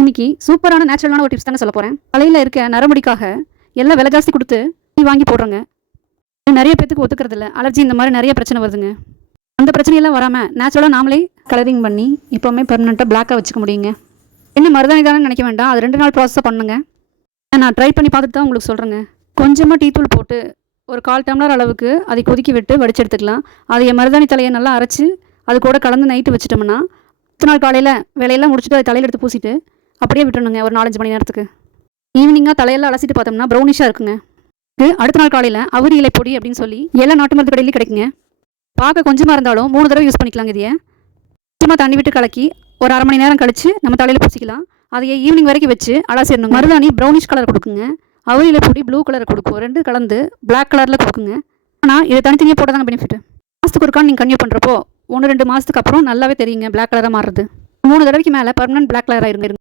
இன்னைக்கு சூப்பரான நேச்சுரலான ஒரு டிப்ஸ் தாங்க சொல்ல போகிறேன். தலையில் இருக்க நரமுடிக்காக எல்லாம் விலை ஜாஸ்தி கொடுத்து வாங்கி போடுறோங்க. நிறைய பேத்துக்கு ஒத்துக்கிறதில்ல, அலர்ஜி இந்த மாதிரி நிறைய பிரச்சனை வருதுங்க. அந்த பிரச்சனையெல்லாம் வராமல் நேச்சுரலாக நாமளே கலரிங் பண்ணி இப்போவுமே பெர்மனெண்ட்டாக பிளாக்காக வச்சுக்க முடியுங்க. என்ன மருதாணி தானே நினைக்க வேண்டாம், அது 2 நாள் ப்ராசஸாக பண்ணுங்க. நான் ட்ரை பண்ணி பார்த்துட்டு தான் உங்களுக்கு சொல்கிறேங்க. கொஞ்சமாக டீ தூள் போட்டு ஒரு 1/4 டம்ளர் அளவுக்கு அதை கொதிக்க விட்டு வடிச்சு எடுத்துக்கலாம். அதை மருதாணி தலையை நல்லா அரைச்சி அது கூட கலந்து நைட்டு வச்சுட்டோம்னா அடுத்த நாள் காலையில் வேலையெல்லாம் முடிச்சுட்டு அதை தலையில் எடுத்து பூசிட்டு அப்படியே விட்டுணுங்க ஒரு 4-5 மணி நேரத்துக்கு. ஈவினிங்காக தலையெல்லாம் அலசிட்டு பார்த்தோம்னா ப்ரௌனிஷாக இருக்குங்க. இது அடுத்த நாள் காலையில் அவுரி இலை பொடி அப்படின்னு சொல்லி எல்லா நாட்டு மருந்து கடையிலையும் கிடைக்குங்க. பார்க்க கொஞ்சமாக இருந்தாலும் 3 தடவை யூஸ் பண்ணிக்கலாங்க. இதையே சும்மா தண்ணி விட்டு கலக்கி ஒரு 1/2 மணி நேரம் கழித்து நம்ம தலையில் பூசிக்கலாம். அதையே ஈவினிங் வரைக்கும் வச்சு அலசிடணுங்க. மருதாணி ப்ரௌனிஷ் கலர் கொடுக்குங்க, அவுரி இலை பொடி ப்ளூ கலர் கொடுக்கும், 2 கலந்து பிளாக் கலரில் கொடுக்குங்க. ஆனால் இதை தனித்தனியாக போட்டதாங்க பெனிஃபிட். மாதத்துக்கு ஒருக்கான் நீங்கள் கன்யூ பண்ணுறப்போ 1-2 மாதத்துக்கு அப்புறம் நல்லாவே தெரியுங்க பிளாக் கலராக மாறுறது. 3 தடவைக்கு மேலே பர்மனன்ட் பிளாக் கலர் ஆயிருங்க.